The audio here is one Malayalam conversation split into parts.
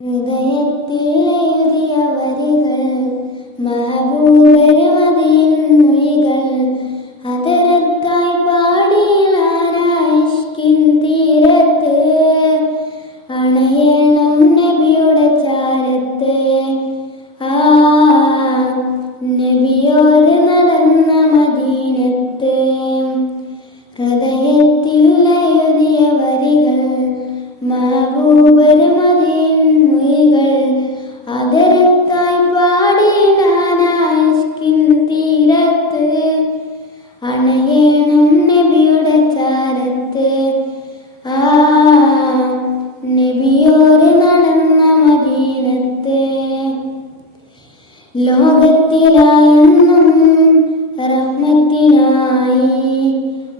ഹൃദയത്തിൽ എഴുതിയ വരികൾ മഹബൂബര് മദിയിൻ മൊഴികൾ അതരത്തായി പാടിയിലാരായിഷ്കിൻ തീരത്ത് അണയണം നബിയുടെ ചാരത്ത് നബിയോര് നടന്ന മദീനത്ത് ഹൃദയത്തിൽ എഴുതിയ വരികൾ മഹബൂബര് മദിയിൻ മൊഴികൾ അതരത്തായി പാടിയിടാനായിഷ്കിൻ തീരത്ത് അണയണം നബിയുടെ ചാരത്ത് നബിയോര് നടന്ന മദീനത്ത് ലോകത്തിലായെന്നും റഹ്മത്തിനായി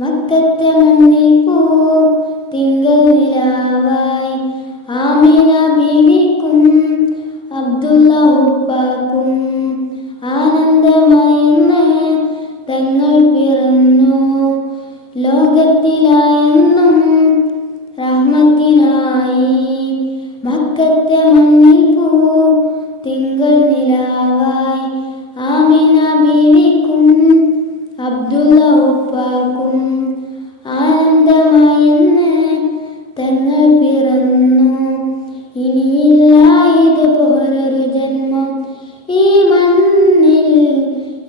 മക്കത്തെ മണ്ണിൽ പൂ തിങ്കൾ നിലാവായി ആമിന ബീവിക്കും അബ്ദുള്ള ഉപ്പാക്കും ആനന്ദമായിന്ന് തങ്ങൾ പിറന്നു ലോകത്തിലായെന്നും റഹ്മത്തിനായി മക്കത്തെ മണ്ണിൽ പൂ തിങ്കൾ നിലാവായി ആമിന ബീവിക്കും അബ്ദുള്ള ഉപ്പാക്കും ആനന്ദമായിന്ന് തങ്ങൾ പിറന്നു. ഇനിയില്ല ഇതുപോലൊരു ജന്മം ഈ മണ്ണിൽ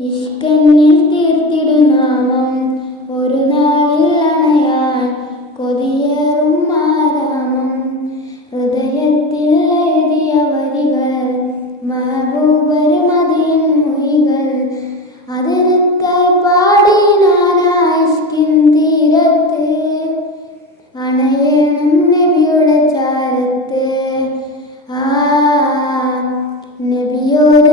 ഇഷ്കന്നിൽ തീർത്തിടുനാമം ഒരു നാളിൽ അണയാൻ കൊതിയേറും ആരാമം. ഹൃദയത്തിൽ എഴുതിയ വരികൾ മഹബൂബര് മദിയിൻ മൊഴികൾ അതിരത്തായി പാടിയിടാനായിഷ്കിൻ തീരത്ത് അണയണം നബിയുടെ ചാരത്ത് നബിയോട്